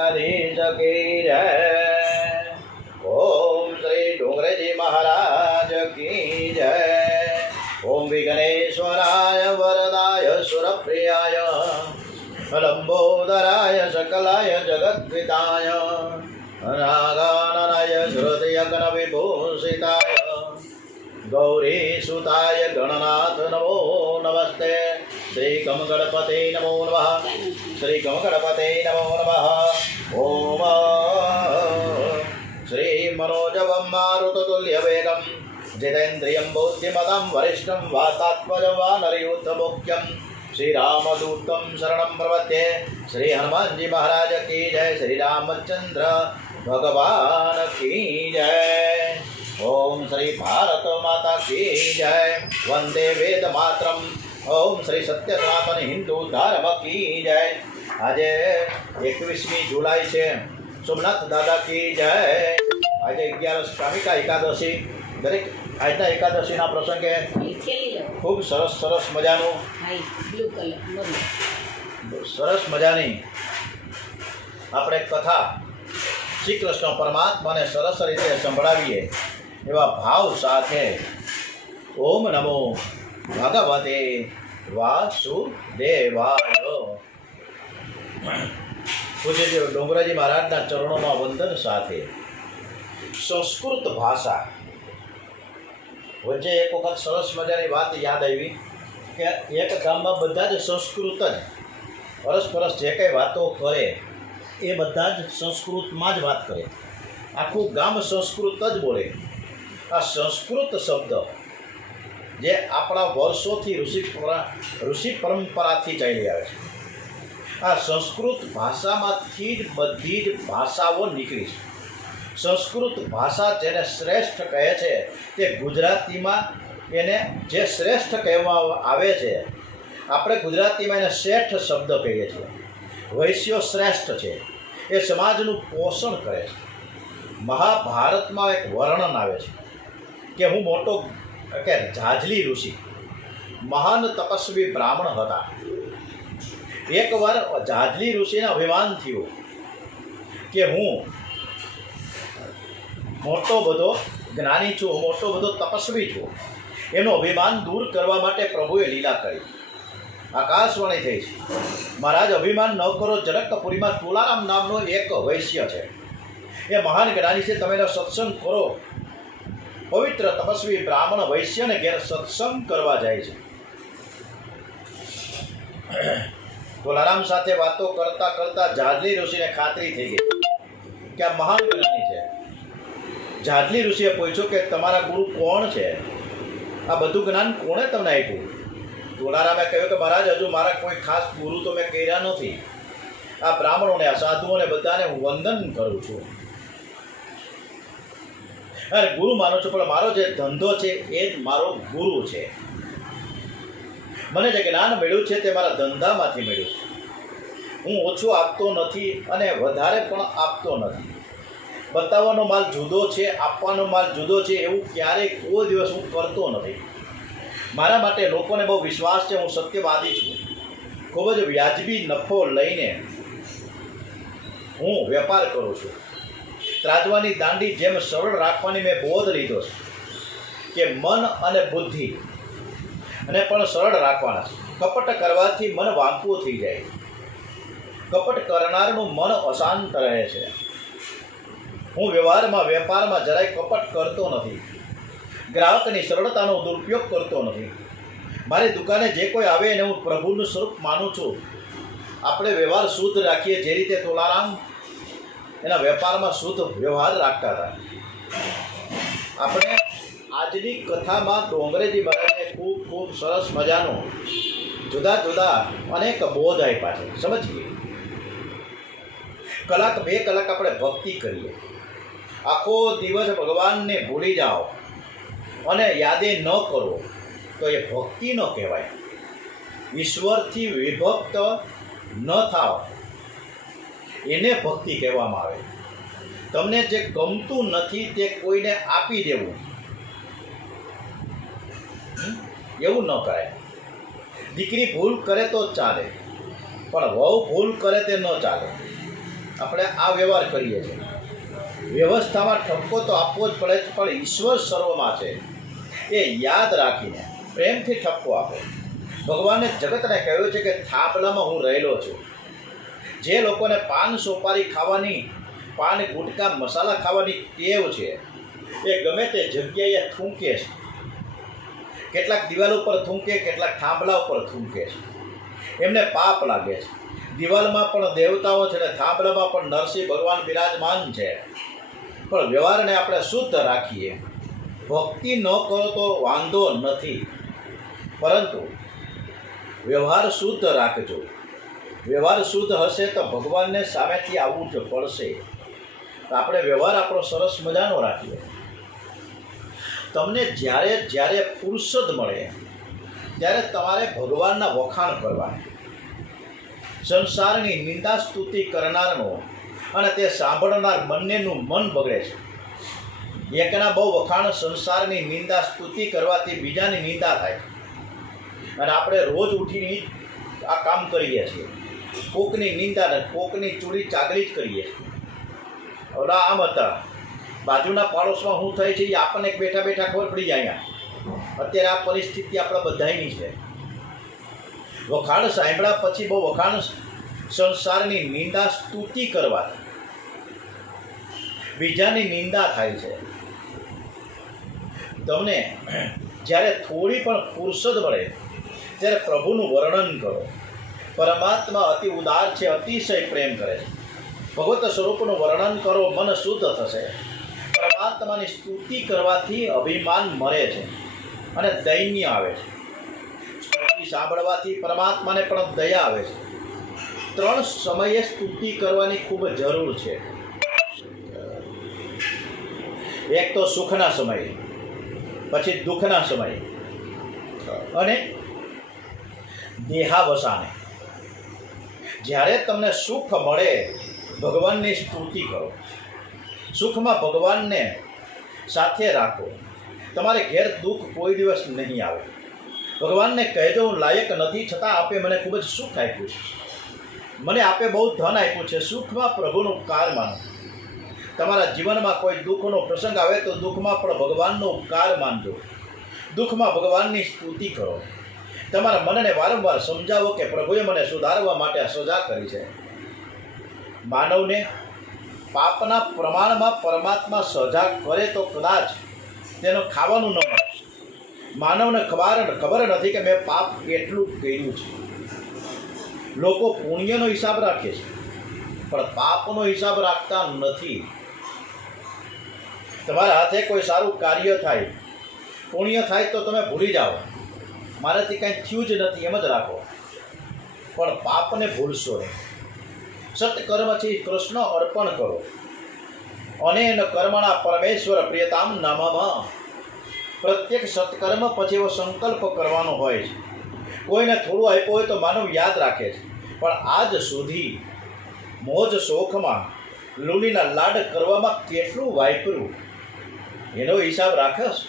દ્વારકાધીશ કી જય। ઓમ શ્રી ડુંગરેજી મહારાજ કી જય। ઓમ વિઘ્નેશ્વરાય વરદાય સુરપ્રિયાય લંબોદરાય सकलाय जगद्विताय नागाननाय श्रुतियज्ञ विभूषिताय गौरीसुताय गणनाथ नमो नमस्ते। श्री गम गणपते नमो नमः। श्री गम गणपते नमो नमः। ओम श्री मनोजवं मारुततुल्यवेगं जितेन्द्रियं बुद्धिमतां वरिष्ठं वातात्मजं वानरयूथमुख्यं श्री रामदूतं शरणं प्रपद्ये। श्री हनुमान जी महाराज की जय। श्री रामचंद्र भगवान की जय। ओम श्री भारत माता की जय। वंदे वेद मातरम। ओम श्री सत्य सनातन हिंदू धर्म की जय। आज 21 जुलाई है। सोमनाथ दादा की जय। आज 11 कामिका एकादशी। दरेक આજના એકાદશીના પ્રસંગે ખૂબ સરસ મજાનું સરસ મજાની આપણે કથા શ્રી કૃષ્ણ પરમાત્માને સરસ રીતે સંભળાવીએ એવા ભાવ સાથે ઓમ નમો ભગવતે વાસુદેવાય। પૂજ્ય ડુંગરાજી મહારાજના ચરણોમાં વંદન સાથે સંસ્કૃત ભાષા વચ્ચે એક વખત સરસ મજાની વાત યાદ આવી કે એક ગામમાં બધા જ સંસ્કૃત જ પરસ્પરસ જે કંઈ વાતો કરે એ બધા જ સંસ્કૃતમાં જ વાત કરે। આખું ગામ સંસ્કૃત જ બોલે। આ સંસ્કૃત શબ્દ જે આપણા વર્ષોથી ઋષિ પરંપરાથી ચાલી આવે છે, આ સંસ્કૃત ભાષામાંથી જ બધી જ ભાષાઓ નીકળી છે। સંસ્કૃત ભાષા જેને શ્રેષ્ઠ કહે છે તે ગુજરાતીમાં એને જે શ્રેષ્ઠ કહેવામાં આવે છે, આપણે ગુજરાતીમાં એને શેઠ શબ્દ કહીએ છીએ। વૈશ્યો શ્રેષ્ઠ છે, એ સમાજનું પોષણ કરે છે। મહાભારતમાં એક વર્ણન આવે છે કે હું મોટો કે જાજલી ઋષિ મહાન તપસ્વી બ્રાહ્મણ હતા। એકવાર જાજલી ઋષિને અભિમાન થયું કે હું મોટો બધો જ્ઞાની છું, મોટો બધો તપસ્વી છું। એનું અભિમાન દૂર કરવા માટે પ્રભુએ લીલા કરી। આકાશવાણી થઈ છે, મહારાજ અભિમાન ન કરો। જનકપુરીમાં તુલારામ નામનો એક વૈશ્ય છે, એ મહાન જ્ઞાની છે, તમે એનો સત્સંગ કરો। પવિત્ર તપસ્વી બ્રાહ્મણ વૈશ્યને ઘેર સત્સંગ કરવા જાય છે। તુલારામ સાથે વાતો કરતા કરતા જાજલી ઋષિને ખાતરી થઈ ગઈ કે આ મહાન જ્ઞાની છે। જાજલી ઋષિએ પૂછ્યું કે તમારા ગુરુ કોણ છે? આ બધું જ્ઞાન કોણે તમને આપ્યું? તુલારામે કહ્યું કે મહારાજ હજુ મારા કોઈ ખાસ ગુરુ તો મેં કર્યા નથી। આ બ્રાહ્મણોને, આ સાધુઓને બધાને હું વંદન કરું છું અને ગુરુ માનું છું, પણ મારો જે ધંધો છે એ જ મારો ગુરુ છે। મને જે જ્ઞાન મળ્યું છે તે મારા ધંધામાંથી મળ્યું છે। હું ઓછું આપતો નથી અને વધારે પણ આપતો નથી। બતાવવાનો માલ જુદો છે, આપવાનો માલ જુદો છે, એવું ક્યારેય કોઈ દિવસ હું કરતો નથી। મારા માટે લોકોને બહુ વિશ્વાસ છે, હું સત્યવાદી છું। ખૂબ જ વ્યાજબી નફો લઈને હું વેપાર કરું છું। ત્રાજવાની દાંડી જેમ સરળ રાખવાની મેં બોધ લીધો છે કે મન અને બુદ્ધિ અને પણ સરળ રાખવાના છે। કપટ કરવાથી મન વાંકું થઈ જાય। કપટ કરનારનું મન અશાંત રહે છે। હું વેપારમાં જરાય કપટ કરતો નથી। ગ્રાહકની સરળતાનો દુરુપયોગ કરતો નથી। મારી દુકાને જે કોઈ આવે એને હું પ્રભુનું સ્વરૂપ માનું છું। આપણે વ્યવહાર શુદ્ધ રાખીએ, જે રીતે તુલારામ એના વેપારમાં શુદ્ધ વ્યવહાર રાખતા હતા। આપણે આજની કથામાં ડોંગરેજી મહારાજે ખૂબ સરસ મજાનો જુદા જુદા અનેક બોધ આપ્યા છે। સમજીએ, કલાક 2 કલાક આપણે ભક્તિ કરીએ, આખો દિવસ ભગવાનને ભૂલી જાઓ અને યાદે ન કરો તો એ ભક્તિ ન કહેવાય। ઈશ્વરથી વિભક્ત ન થાવ એને ભક્તિ કહેવામાં આવે। તમને જે ગમતું નથી તે કોઈને આપી દેવું, એવું ન કરાય। દીકરી ભૂલ કરે તો ચાલે, પણ વહુ ભૂલ કરે તે ન ચાલે। આપણે આ વ્યવહાર કરીએ છીએ. વ્યવસ્થામાં ઠપકો તો આપવો જ પડે છે, પણ ઈશ્વર સર્વમાં છે એ યાદ રાખીને પ્રેમથી ઠપકો આપો. ભગવાને જગતને કહ્યું છે કે થાંભલામાં હું રહેલો છું. જે લોકોને પાન સોપારી ખાવાની, પાન ગુટકા મસાલા ખાવાની ટેવ છે એ ગમે તે જગ્યાએ થૂંકે છે. કેટલાક દિવાલ ઉપર થૂંકે, કેટલાક થાંભલા ઉપર થૂંકે છે. એમને પાપ લાગે છે. દિવાલમાં પણ દેવતાઓ છે ને થાંભલામાં પણ નરસિંહ ભગવાન બિરાજમાન છે. પણ વ્યવહારને આપણે શુદ્ધ રાખીએ. ભક્તિ ન કરો તો વાંધો નથી, પરંતુ વ્યવહાર શુદ્ધ રાખજો. વ્યવહાર શુદ્ધ હશે તો ભગવાનને સામેથી આવવું જ પડશે. તો આપણે વ્યવહાર આપણો સરસ મજાનો રાખીએ. તમને જ્યારે જ્યારે ફુરસદ મળે ત્યારે તમારે ભગવાનના વખાણ કરવા. સંસારની નિંદા સ્તુતિ કરનારનો અને તે સાંભળનાર બંનેનું મન બગડે છે. એકના બહુ વખાણ, સંસારની નિંદા સ્તુતિ કરવાથી બીજાની નિંદા થાય. અને આપણે રોજ ઉઠીને આ કામ કરીએ છીએ. કોકની નિંદા ને કોકની ચૂડી ચાગલી જ કરીએ. ઓલા આમ હતા, બાજુના પાડોશમાં શું થાય છે એ આપણને બેઠા બેઠા ખબર પડી જાય. અત્યારે આ પરિસ્થિતિ આપણા બધાની છે. વખાણ સાંભળ્યા પછી બહુ વખાણ સંસારની નિંદા સ્તુતિ કરવાથી બીજાની નિંદા થાય છે. તમને જ્યારે થોડી પણ ફુરસદ મળે ત્યારે પ્રભુનું વર્ણન કરો. પરમાત્મા અતિ ઉદાર છે, અતિશય પ્રેમ કરે છે. ભગવત સ્વરૂપનું વર્ણન કરો, મન શુદ્ધ થશે. પરમાત્માની સ્તુતિ કરવાથી અભિમાન મરે છે અને દૈન્ય આવે છે. સ્તુતિ સાંભળવાથી પરમાત્માને પણ દયા આવે છે. 3 સમયે સ્તુતિ કરવાની ખૂબ જરૂર છે. એક તો સુખના સમયે, પછી દુઃખના સમયે અને દેહાવસાને. જ્યારે તમને સુખ મળે ભગવાનની સ્તુતિ કરો. સુખમાં ભગવાનને સાથે રાખો. તમારે ઘેર દુઃખ કોઈ દિવસ નહીં આવે. ભગવાનને કહેજો હું લાયક નથી, છતાં આપે મને ખૂબ જ સુખ આપ્યું છે. મને આપે બહુ ધન આપ્યું છે. સુખમાં પ્રભુનો ઉપકાર માનો. તમારા જીવનમાં કોઈ દુઃખનો પ્રસંગ આવે તો દુઃખમાં પણ ભગવાનનો ઉપકાર માનજો. દુઃખમાં ભગવાનની સ્તુતિ કરો. તમારા મનને વારંવાર સમજાવો કે પ્રભુએ મને સુધારવા માટે સજા કરી છે. માનવને પાપના પ્રમાણમાં પરમાત્મા સજા કરે તો કદાચ તેનું ખાવાનું ન મળે. માનવને ખબર નથી કે મેં પાપ કેટલું કર્યું છે. લોકો પુણ્યનો હિસાબ રાખે છે, પણ પાપનો હિસાબ રાખતા નથી. તમારા હાથે કોઈ સારું કાર્ય થાય, પુણ્ય થાય તો તમે ભૂલી જાઓ, મારાથી કાંઈ થયું જ નથી એમ જ રાખો, પણ પાપને ભૂલશો નહીં. સત્કર્મથી કૃષ્ણ અર્પણ કરો. અનેન કર્મણા પરમેશ્વર પ્રિયતામ નામમાં. પ્રત્યેક સત્કર્મ પછી એવો સંકલ્પ કરવાનો હોય છે. કોઈને થોડું આપ્યું હોય તો માનવ યાદ રાખે છે, પણ આજ સુધી મોજ શોખમાં લૂલીના લાડ કરવામાં કેટલું વાપર્યું એનો હિસાબ રાખશ.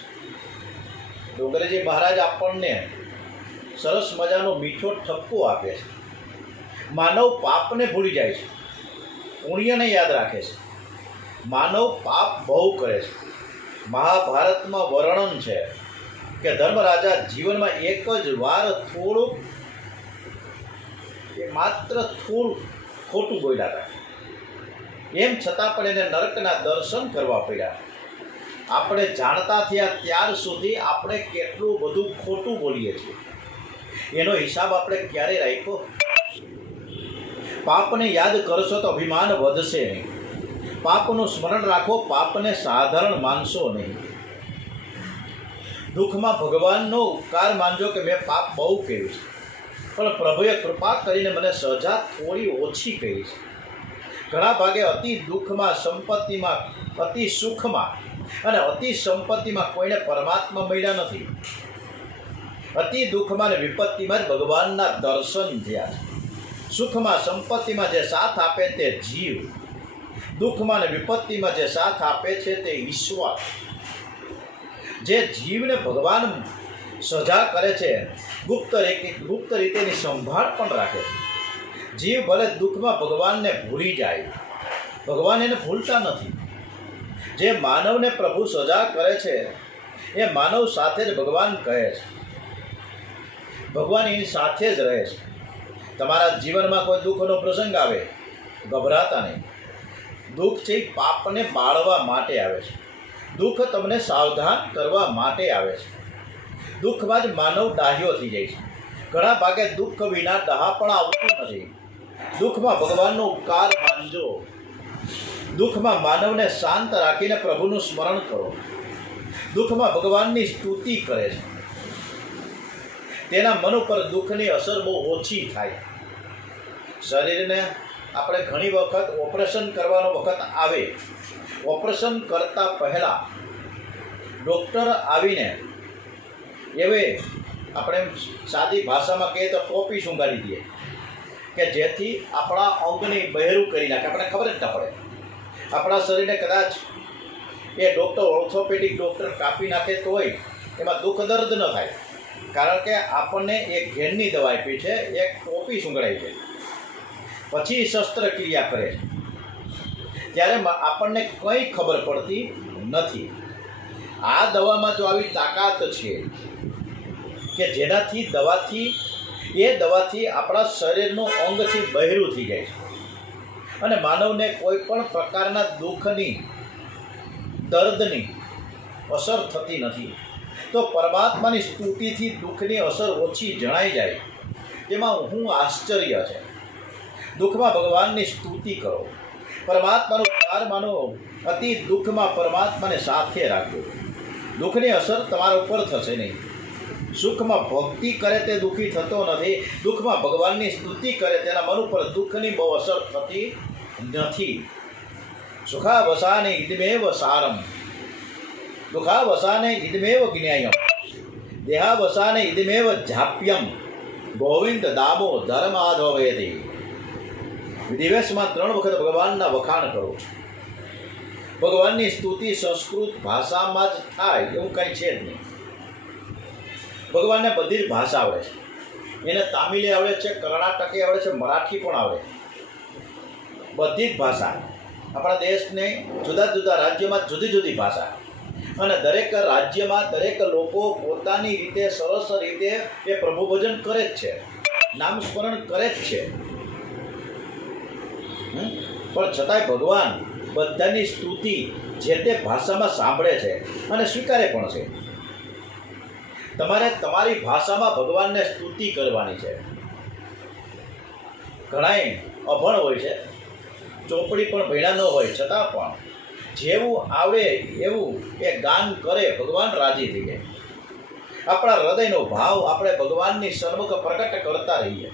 ડોંગરેજી મહારાજ આપણને સરસ મજાનો મીઠો ઠપકો આપે છે. માનવ પાપને ભૂલી જાય છે, પુણ્યને યાદ રાખે છે. માનવ પાપ બહુ કરે છે. મહાભારતમાં વર્ણન છે કે ધર્મરાજા જીવનમાં એક જ વાર થોડુંક, માત્ર થોડું ખોટું બોલ્યા હતા. એમ છતાં પણ એને નરકના દર્શન કરવા પડ્યા. આપણે જાણતા થયા ત્યાર સુધી આપણે કેટલું બધું ખોટું બોલીએ છીએ, એનો હિસાબ આપણે ક્યારે રાખ્યો? પાપને યાદ કરશો તો અભિમાન વધશે નહીં. પાપનું સ્મરણ રાખો, પાપને સાધારણ માનશો નહીં. દુઃખમાં ભગવાનનો ઉપકાર માનજો કે મેં પાપ બહુ કર્યું છે, પણ પ્રભુએ કૃપા કરીને મને સજા થોડી ઓછી કરી છે. ઘણા ભાગે અતિ દુઃખમાં, સંપત્તિમાં, અતિ સુખમાં અને અતિ સંપત્તિમાં કોઈને પરમાત્મા મળ્યા નથી. અતિ દુઃખમાં અને વિપત્તિમાં જ ભગવાનના દર્શન થયા છે. સુખમાં, સંપત્તિમાં જે સાથ આપે તે જીવ, દુઃખમાં અને વિપત્તિમાં જે સાથ આપે છે તે ઈશ્વર. જે જીવને ભગવાન સજા કરે છે, ગુપ્ત રીતેની સંભાળ પણ રાખે છે. જીવ ભલે દુઃખમાં ભગવાનને ભૂલી જાય, ભગવાન એને ભૂલતા નથી. જે માનવને પ્રભુ સજા કરે છે એ માનવ સાથે જ ભગવાન કહે છે. ભગવાન એની સાથે જ રહે છે. તમારા જીવનમાં કોઈ દુઃખનો પ્રસંગ આવે, ગભરાતા નહીં. દુઃખ છે એ પાપને બાળવા માટે આવે છે. દુઃખ તમને સાવધાન કરવા માટે આવે છે. દુઃખમાં જ માનવ ડાહ્યો થઈ જાય છે. ઘણા ભાગે દુઃખ વિના ડહા પણ આવતું નથી. દુઃખમાં ભગવાનનો ઉપકાર માનજો. દુઃખમાં માનવને શાંત રાખીને પ્રભુનું સ્મરણ કરો. દુઃખમાં ભગવાનની સ્તુતિ કરે છે. તેના મન ઉપર દુઃખની અસર બહુ ઓછી થાય. શરીરને આપણે ઘણી વખત ઓપરેશન કરવાનો વખત આવે. ઓપરેશન કરતાં પહેલાં ડૉક્ટર આવીને એવે આપણે સાદી ભાષામાં કહીએ તો ટોપી સૂંઘાડી દઈએ કે જેથી આપણા અંગને બહેરું કરી નાખે. આપણને ખબર જ ન પડે. આપણા શરીરને કદાચ એ ડૉક્ટર ઓર્થોપેડિક ડૉક્ટર કાપી નાખે તોય એમાં દુઃખ દર્દ ન થાય, કારણ કે આપણને એક ઘેરની દવા આપી છે, એક ટોપી સૂંઘડાઈ છે, પછી શસ્ત્રક્રિયા કરે છે. ત્યારે આપણને કંઈ ખબર પડતી નથી. આ દવામાં જો આવી તાકાત છે કે જેનાથી દવાથી આપણા શરીરનું અંગથી બહેરું થઈ જાય છે અને માનવને કોઈ પણ પ્રકારના દુઃખની, દર્દની અસર થતી નથી. તો પરમાત્માની સ્તુતિથી દુઃખની અસર ઓછી જણાઈ જાય તેમાં હું આશ્ચર્ય છે. દુઃખમાં ભગવાનની સ્તુતિ કરો, પરમાત્માનો ઉપકાર માનો. અતિ દુઃખમાં પરમાત્માને સાથે રાખો. દુઃખની અસર તમારા ઉપર થશે નહીં. સુખમાં ભક્તિ કરે તે દુઃખી થતો નથી. દુઃખમાં ભગવાનની સ્તુતિ કરે તેના મન ઉપર દુઃખની બહુ અસર થતી નથી. સુખાવસાને ઇદમેવ સારમ, દુઃખાવસાને ઇદમેવ જ્ઞેયમ, દેહાવસાને ઇદમેવ જાપ્યમ, ગોવિંદ દામો ધર્માધવેદી. દિવસમાં 3 વખત ભગવાનના વખાણ કરો. ભગવાનની સ્તુતિ સંસ્કૃત ભાષામાં જ થાય એવું કંઈ છે જ નહીં. ભગવાનને બધી જ ભાષા આવડે છે. એને તામિલે આવડે છે, કર્ણાટકી આવડે છે, મરાઠી પણ આવડે. બધી જ ભાષા. આપણા દેશને જુદા જુદા રાજ્યોમાં જુદી જુદી ભાષા, અને દરેક રાજ્યમાં દરેક લોકો પોતાની રીતે સરસ રીતે એ પ્રભુ ભજન કરે જ છે, નામ સ્મરણ કરે જ છે. પણ છતાંય ભગવાન બધાની સ્તુતિ જે તે ભાષામાં સાંભળે છે અને સ્વીકારે પણ છે. તમારે તમારી ભાષામાં ભગવાનને સ્તુતિ કરવાની છે. ઘણાય અભણ હોય છે, ચોપડી પણ ભણ્યા ન હોય, છતાં પણ જેવું આવડે એવું એ ગાન કરે, ભગવાન રાજી થઈ જાય. આપણા હૃદયનો ભાવ આપણે ભગવાનની સન્મુખ પ્રગટ કરતા રહીએ.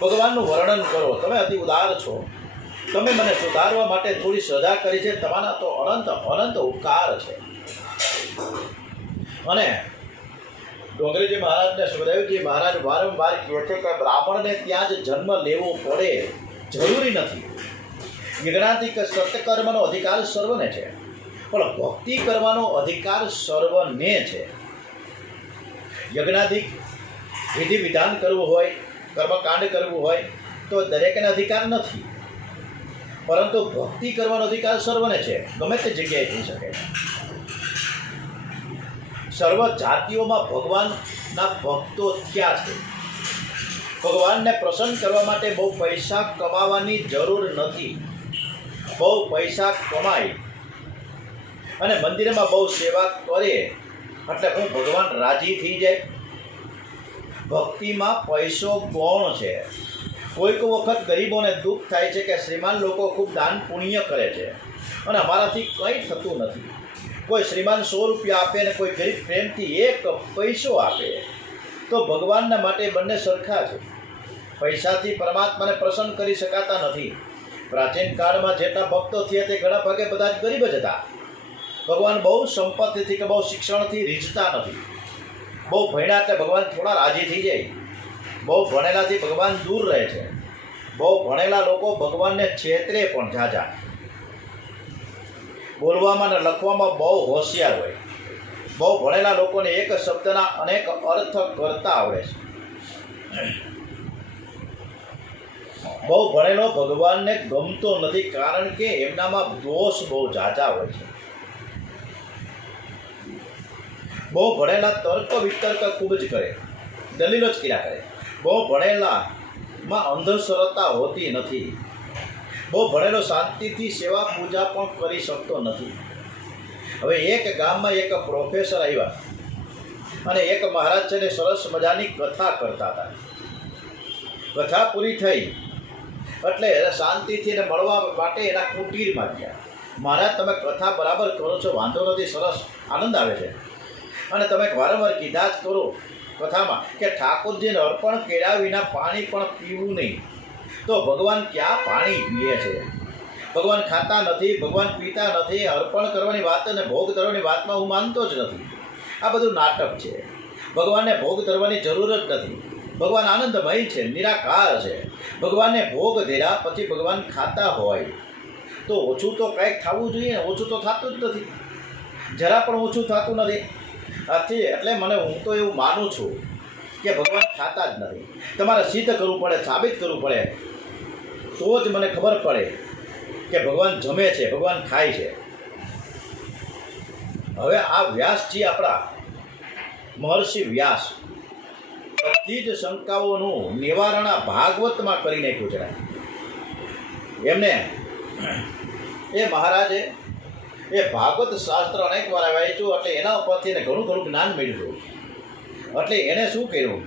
ભગવાનનું વર્ણન કરો. તમે અતિ ઉદાર છો, તમે મને સુધારવા માટે થોડી સજા કરી છે, તમારા તો અનંત અનંત ઉપકાર છે. અને ડોંગરીજી મહારાજને સુખદેવજી મહારાજ વારંવાર કહે છે કે બ્રાહ્મણને ત્યાં જ જન્મ લેવો પડે જરૂરી નથી. યજ્ઞાધિક સત્કર્મનો અધિકાર સર્વને છે, પણ ભક્તિ કરવાનો અધિકાર સર્વને છે. યજ્ઞાધિક વિધિ વિધાન કરવું હોય, કર્મકાંડ કરવું હોય તો દરેકને અધિકાર નથી, પરંતુ ભક્તિ કરવાનો અધિકાર સર્વને છે. ગમે તે જગ્યાએ થઈ શકે. સર્વ જાતિઓમાં ભગવાનના ભક્તો થયા છે. ભગવાનને પ્રસન્ન કરવા માટે બહુ પૈસા કમાવાની જરૂર નથી. બહુ પૈસા કમાય અને મંદિરમાં બહુ સેવા કરે એટલે હું ભગવાન રાજી થઈ જાય. ભક્તિમાં પૈસો ગૌણ છે. કોઈક વખત ગરીબોને દુઃખ થાય છે કે શ્રીમાન લોકો ખૂબ દાન પુણ્ય કરે છે અને અમારાથી કંઈ થતું નથી. કોઈ શ્રીમાન 100 રૂપિયા આપે ને કોઈ ગરીબ પ્રેમથી 1 પૈસો આપે તો ભગવાનના માટે બંને સરખા છે. પૈસાથી પરમાત્માને પ્રસન્ન કરી શકાતા નથી. પ્રાચીન કાળમાં જેટલા ભક્તો થયા તે ઘણા ભાગે બધા જ ગરીબ જ હતા. ભગવાન બહુ સંપત્તિથી કે બહુ શિક્ષણથી રીઝતા નથી. બહુ ભણ્યા એટલે ભગવાન થોડા રાજી થઈ જાય. બહુ ભણેલાથી ભગવાન દૂર રહે છે. બહુ ભણેલા લોકો ભગવાનને છેતરે પણ ઝાઝા. બોલવામાં અને લખવામાં બહુ હોશિયાર હોય. બહુ ભણેલા લોકોને એક શબ્દના અનેક અર્થ કરતા આવડે છે. બહુ ભણેલો ભગવાનને ગમતો નથી, કારણ કે એમનામાં દોષ બહુ ઝાઝા હોય છે. બહુ ભણેલા તર્ક વિતર્ક ખૂબ જ કરે, દલીલો જ કર્યા કરે. બહુ ભણેલામાં અંધશ્રદ્ધા હોતી નથી. બહુ ભણેલો શાંતિથી સેવા પૂજા પણ કરી શકતો નથી. હવે એક ગામમાં એક પ્રોફેસર આવ્યા અને એક મહારાજ છે ને સરસ મજાની કથા કરતા હતા. કથા પૂરી થઈ એટલે શાંતિથી એને મળવા માટે એના કુટીરમાં ગયા. મહારાજ, તમે કથા બરાબર કરો છો, વાંધો નથી, સરસ આનંદ આવે છે, અને તમે વારંવાર કીધા જ કરો કથામાં કે ઠાકોરજીને અર્પણ કર્યા વિના પાણી પણ પીવું નહીં. તો ભગવાન ક્યાં પાણી પીએ છે? ભગવાન ખાતા નથી, ભગવાન પીતા નથી. અર્પણ કરવાની વાત અને ભોગ ધરવાની વાતમાં હું માનતો જ નથી. આ બધું નાટક છે. ભગવાનને ભોગ ધરવાની જરૂર જ નથી. ભગવાન આનંદમય છે, નિરાકાર છે. ભગવાનને ભોગ ધર્યા પછી ભગવાન ખાતા હોય તો ઓછું તો કંઈક થવું જોઈએ ને. ઓછું તો થતું જ નથી, જરા પણ ઓછું થતું નથી. એટલે હું તો એવું માનું છું કે ભગવાન ખાતા જ નથી. તમારે સિદ્ધ કરવું પડે, સાબિત કરવું પડે, તો જ મને ખબર પડે કે ભગવાન જમે છે, ભગવાન ખાય છે. હવે આ વ્યાસજી, આપણા મહર્ષિ વ્યાસ, બધી જ શંકાઓનું નિવારણ આ ભાગવતમાં કરી નાખ્યું છે. એમને એ મહારાજે એ ભાગવત શાસ્ત્ર અનેક વાર વાંચ્યું, એટલે એના ઉપરથી એને ઘણું જ્ઞાન મળ્યું. એટલે એણે શું કર્યું,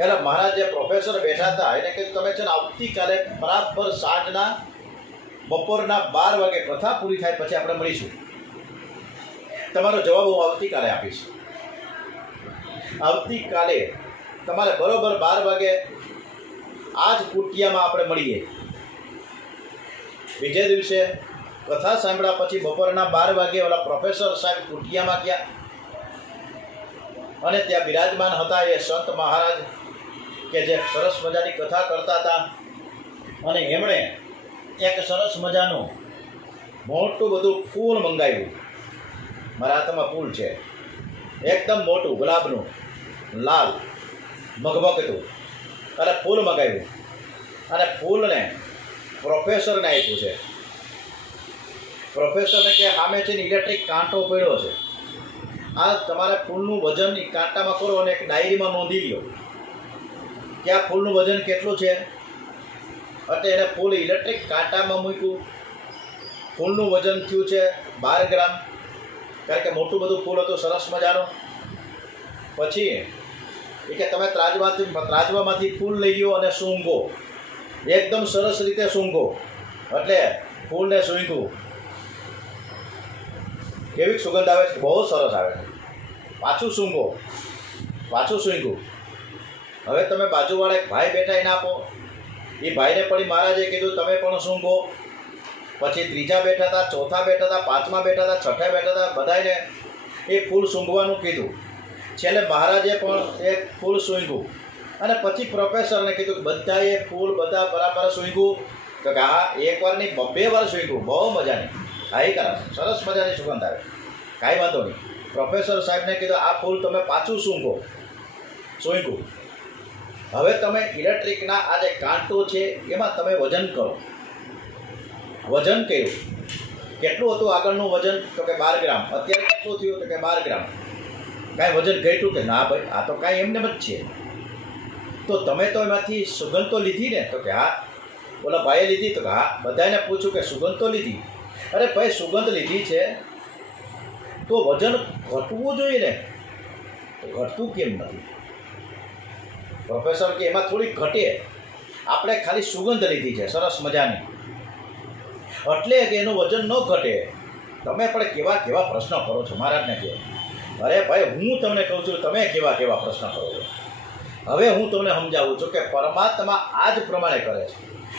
એટલે મહારાજ જે પ્રોફેસર બેઠા હતા એને કહ્યું, તમે છે ને આવતીકાલે બરાબર સાંજના બપોરના 12 વાગે કથા પૂરી થાય પછી આપણે મળીશું. તમારો જવાબ હું આવતીકાલે આપીશ. આવતીકાલે તમારે બરોબર 12 વાગે આ જ કુટિયામાં આપણે મળીએ. બીજે દિવસે કથા સાંભળ્યા પછી બપોરના 12 વાગે ઓલા પ્રોફેસર સાહેબ કુટિયામાં ગયા અને ત્યાં બિરાજમાન હતા એ સંત મહારાજ કે જે સરસ મજાની કથા કરતા હતા. અને એમણે એક સરસ મજાનું મોટું બધું ફૂલ મંગાવ્યું. મારા હાથમાં ફૂલ છે, એકદમ મોટું ગુલાબનું, લાલ મગમગતું, અને ફૂલ મંગાવ્યું. અને ફૂલને પ્રોફેસરને આપ્યું છે. પ્રોફેસરને કે સામે છે ને ઇલેક્ટ્રિક કાંટો પડ્યો છે, આ તમારે ફૂલનું વજન એ કાંટામાં કરો અને એક ડાયરીમાં નોંધી લો કે આ ફૂલનું વજન કેટલું છે. એટલે એને ફૂલ ઇલેક્ટ્રિક કાંટામાં મૂક્યું. ફૂલનું વજન થયું છે 12 ગ્રામ, કારણ કે મોટું બધું ફૂલ હતું સરસ મજાનું. પછી એ કે તમે ત્રાજવામાંથી ફૂલ લઈ લો અને સૂંઘો, એકદમ સરસ રીતે સૂંઘો. એટલે ફૂલને સૂંઘવું, કેવી સુગંધ આવે છે, બહુ સરસ આવે છે. પાછું સૂંઘો, પાછું સૂંઘવું. હવે તમે બાજુવાળા એક ભાઈ બેઠા એને આપો. એ ભાઈને પણ મહારાજે કીધું તમે પણ સૂંઘો. પછી ત્રીજા બેઠા હતા, ચોથા બેઠા હતા, પાંચમા બેઠા હતા, છઠ્ઠા બેઠા હતા, બધાને એ ફૂલ સૂંઘવાનું કીધું. છેલ્લે મહારાજે પણ એક ફૂલ સૂંઘ્યું. અને પછી પ્રોફેસરને કીધું કે બધાએ ફૂલ બધા બરાબર સૂંઘ્યું. તો કે હા, એકવાર નહીં 2 વાર સૂંઘ્યું, બહુ મજાની. હા, એ કરા, સરસ મજાની સુગંધ આવે, કાંઈ વાંધો નહીં. પ્રોફેસર સાહેબને કીધું આ ફૂલ તમે પાછું સૂંઘો. સૂંઘ્યું. હવે તમે ઇલેક્ટ્રિકના આ જે કાંટો છે એમાં તમે વજન કરો. વજન કર્યું, કેટલું હતું આગળનું વજન? તો કે 12 ગ્રામ. અત્યારે કેટલું થયું? તો કે 12 ગ્રામ. કાંઈ વજન ઘટ્યું? કે ના ભાઈ, આ તો કાંઈ એમને જ છે. તો તમે તો એમાંથી સુગંધ તો લીધી ને? તો કે હા. ઓલા ભાઈએ લીધી? તો કે હા. બધાને પૂછ્યું કે સુગંધ તો લીધી? અરે ભાઈ, સુગંધ લીધી છે તો વજન ઘટવું જોઈએ ને, તો ઘટતું કેમ નથી? પ્રોફેસર કે એમાં થોડી ઘટે, આપણે ખાલી સુગંધ લીધી છે સરસ મજાની, એટલે કે એનું વજન ન ઘટે. તમે પણ કેવા પ્રશ્નો કરો છો મહારાજને કહો. અરે ભાઈ, હું તમને કહું છું, તમે કેવા પ્રશ્ન કરો છો. હવે હું તમને સમજાવું છું કે પરમાત્મા આ જ પ્રમાણે કરે છે.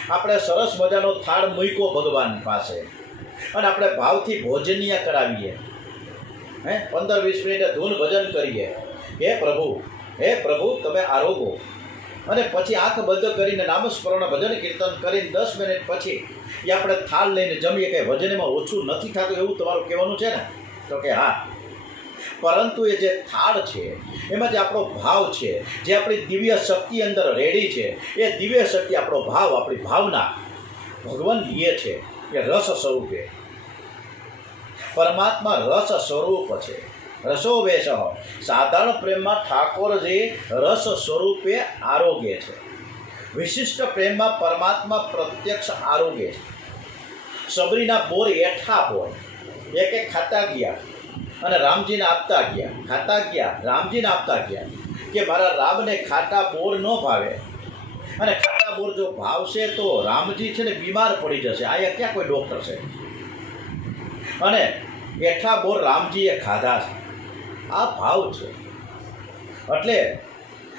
આપણે સરસ મજાનો થાળ મૂક્યો ભગવાન પાસે અને આપણે ભાવથી ભોજનિયા કરાવીએ, 15-20 મિનિટ ધૂન ભજન કરીએ, હે પ્રભુ તમે આરોગો. અને પછી આંખ બંધ કરીને નામસ્મરણ ભજન કીર્તન કરીને 10 મિનિટ પછી એ આપણે થાળ લઈને જમીએ. કે વજનમાં ઓછું નથી થતું એવું તમારું કહેવાનું છે ને? તો કે હા. પરંતુ એ જે થાળ છે એમાં જે આપણો ભાવ છે, જે આપણી દિવ્ય શક્તિ અંદર રેડી છે, એ દિવ્ય શક્તિ, આપણો ભાવ, આપણી ભાવના ભગવાન લે છે એ રસ સ્વરૂપે. પરમાત્મા રસ સ્વરૂપ છે. રસો વેશ. સાધારણ પ્રેમમાં ઠાકોરજી રસ સ્વરૂપે આરોગ્ય છે. વિશિષ્ટ પ્રેમમાં પરમાત્મા પ્રત્યક્ષ આરોગ્ય છે. સબરીના બોર એઠા હોય, એક એક ખાતા ગયા અને રામજીને આપતા ગયા, ખાતા ગયા, રામજીને આપતા ગયા, કે મારા રામને ખાટા બોર ન ભાવે, અને ખાટા બોર જો ભાવશે તો રામજી છે ને બીમાર પડી જશે. અહીંયા ક્યાં કોઈ ડૉક્ટર છે? અને એઠા બોર રામજીએ ખાધા છે. આ ભાવ છે. એટલે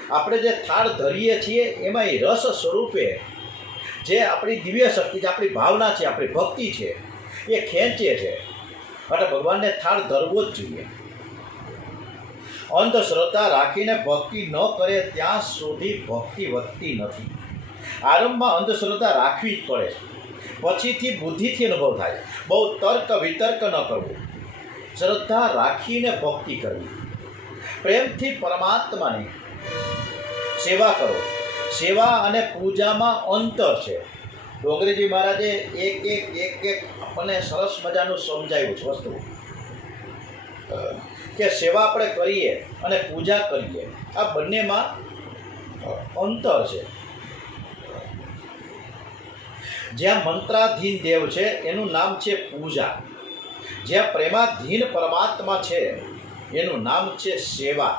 આપણે જે થાળ ધરીએ છીએ એમાં એ રસ સ્વરૂપે જે આપણી દિવ્ય શક્તિ છે, આપણી ભાવના છે, આપણી ભક્તિ છે, એ ખેંચે છે. એટલે ભગવાનને થાળ ધરવો જ જોઈએ. અંધશ્રદ્ધા રાખીને ભક્તિ ન કરે ત્યાં સુધી ભક્તિ વધતી નથી. આરંભમાં અંધશ્રદ્ધા રાખવી જ પડે છે, પછીથી બુદ્ધિથી અનુભવ થાય. બહુ તર્ક વિતર્ક ન કરવું, શ્રદ્ધા રાખીને ભક્તિ કરવી, પ્રેમથી પરમાત્માની સેવા કરો. સેવા અને પૂજામાં અંતર છે. ડોંગરીજી મહારાજે એક આપણને સરસ મજાનું સમજાવ્યું છે વસ્તુ, કે સેવા આપણે કરીએ અને પૂજા કરીએ, આ બંનેમાં અંતર છે. જ્યાં મંત્રાધીન દેવ છે એનું નામ છે પૂજા. જ્યાં પ્રેમાધીન પરમાત્મા છે એનું નામ છે સેવા.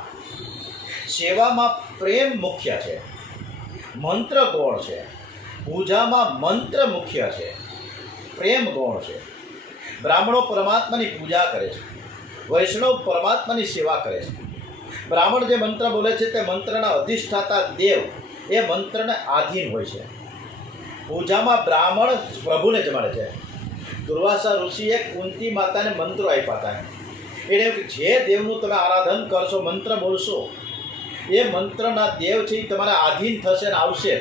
સેવામાં પ્રેમ મુખ્ય છે, મંત્ર ગૌણ છે. પૂજામાં મંત્ર મુખ્ય છે, પ્રેમ ગૌણ છે. બ્રાહ્મણો પરમાત્માની પૂજા કરે છે, વૈષ્ણવ પરમાત્માની સેવા કરે છે. બ્રાહ્મણ જે મંત્ર બોલે છે તે મંત્રના અધિષ્ઠાતા દેવ એ મંત્રને આધીન હોય છે. પૂજામાં બ્રાહ્મણ પ્રભુને જમાડે છે. દુર્વાસા ઋષિએ કુંતી માતાને મંત્રો આપ્યા હતા. એને જે દેવનું તમે આરાધન કરશો, મંત્ર બોલશો, એ મંત્રના દેવ છે એ તમારા આધીન થશે અને આવશે.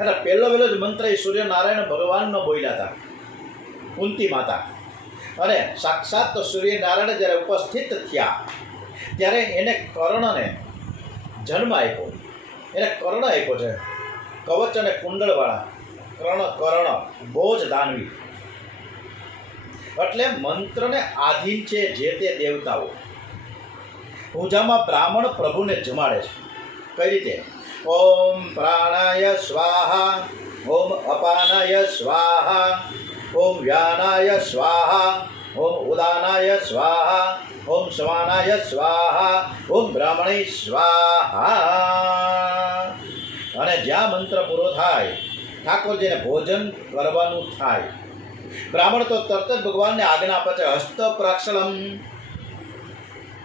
અને પહેલો જ મંત્ર એ સૂર્યનારાયણ ભગવાનનો બોલ્યા હતા, કુંતી માતા. અને સાક્ષાત સૂર્યનારાયણ જ્યારે ઉપસ્થિત થયા ત્યારે એને કર્ણને જન્મ આપ્યો. એને કર્ણ આપ્યો છે, કવચ અને કુંડળવાળા કર્ણ બહુ જ દાનવી. એટલે મંત્રને આધીન છે જે તે દેવતાઓ. પૂજામાં બ્રાહ્મણ પ્રભુને જમાડે છે. કઈ રીતે? ઓમ પ્રાણાય સ્વાહા, ઓમ અપાનાય સ્વાહા, ઓમ વ્યાનાય સ્વાહા, ઓમ ઉદાનાય સ્વાહા, ઓમ સમાનાય સ્વાહા, ઓમ બ્રાહ્મણે સ્વાહા. અને જ્યાં મંત્ર પૂરો થાય ઠાકોરજીને ભોજન કરવાનું થાય. બ્રાહ્મણ તો તરત જ ભગવાનને આજ્ઞા આપે છે, હસ્ત પ્રાક્ષલમ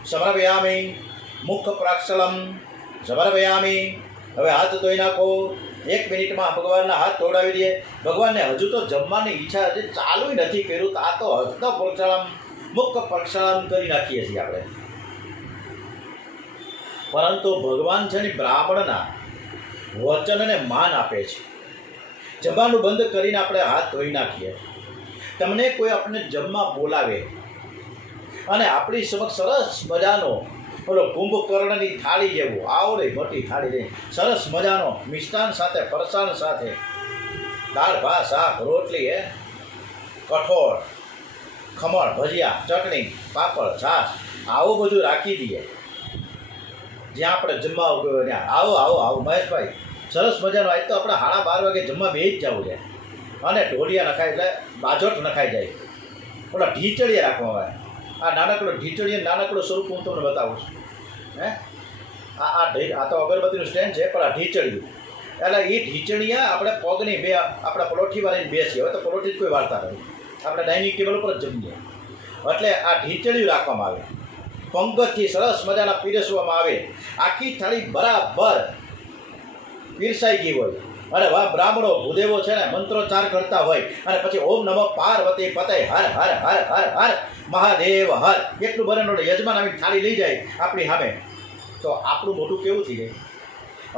સમર્પયામિ, મુખ પ્રાક્ષલમ સમર્પયામિ. હવે હાથ ધોઈ નાખો. 1 મિનિટમાં ભગવાનના હાથ ધોડાવી દે. ભગવાનને હજુ તો જમવાની ઈચ્છા હજી ચાલુ નથી કર્યું, તો આ તો હસ્ત પ્રક્ષાલમ, મુખ પ્રક્ષાલમ કરી નાખીએ છીએ આપણે. પરંતુ ભગવાન છે ને બ્રાહ્મણના વચનને માન આપે છે. જમવાનું બંધ કરીને આપણે હાથ ધોઈ નાખીએ. તમને કોઈ આપણે જમવા બોલાવે અને આપણી સમક્ષ સરસ મજાનો બોલો કુંભકર્ણની થાળી જેવું આવડે મોટી થાળી લઈ સરસ મજાનો મિષ્ટાન સાથે, ફરસાણ સાથે, દાળ ભાત શાક રોટલી, કઠોળ, ખમણ, ભજીયા, ચટણી, પાપડ, છાશ, આવું બધું રાખી દઈએ. જ્યાં આપણે જમવા ત્યાં આવો આવો આવો મહેશભાઈ, સરસ મજાનો. આજ તો આપણે 12:30 વાગે જમવા બેસી જ જવું છે. અને ઢોલિયા નખાય એટલે બાજોટ નખાઈ જાય. ઓલા ઢીચળીએ રાખવામાં આવે. આ નાનકડો ઢીચળીએ નાનકડું સ્વરૂપ હું તમને બતાવું છું. આ તો અગરબત્તીનું સ્ટેન્ડ છે, પણ આ ઢીચળિયું એટલે એ ઢીચળીયા આપણે પગની બે આપણે પલોઠી વાળીને બેસીએ. હવે તો પલોઠી જ કોઈ વાળતા નથી, આપણે ડાઇનિંગ ટેબલ ઉપર જ જમીએ. એટલે આ ઢીચળિયું રાખવામાં આવે. પંગતથી સરસ મજાના પીરસવામાં આવે. આખી થાળી બરાબર પીરસાઈ ગઈ હોય અને વાહ બ્રાહ્મણો ભૂદેવો છે ને મંત્રોચ્ચાર કરતા હોય અને પછી ઓમ નમઃ પાર્વતી પતય હર હર હર હર હર મહાદેવ હર એટલું બનેલો યજમાન આવી થાળી લઈ જાય આપણી સામે, તો આપણું મોઢું કેવું થઈ જાય?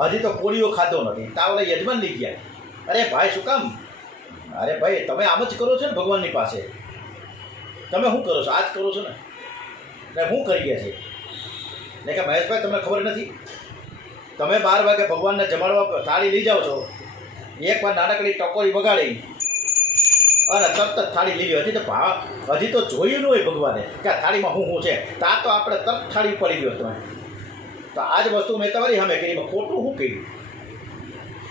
હજી તો કોળીઓ ખાધો નથી, તાવલે યજમાન લઈ ગયા. અરે ભાઈ શું કામ? અરે ભાઈ તમે આમ જ કરો છો ને ભગવાનની પાસે. તમે શું કરો છો? આ જ કરો છો ને. એટલે શું કરીએ છીએ? ને કે મહેશભાઈ તમને ખબર નથી, તમે 12 વાગે ભગવાનને જમાડવા થાળી લઈ જાઓ છો, એકવાર નાનકડી ટકોરી વગાડી અને તરત જ થાળી લીધી. હજી તો જોયું ન હોય ભગવાને કે આ થાળીમાં શું છે, તો આ તો આપણે તરત થાળી પડી ગયો તમે. તો આ જ વસ્તુ મેં તમારી સામે કરી, ખોટું શું કર્યું?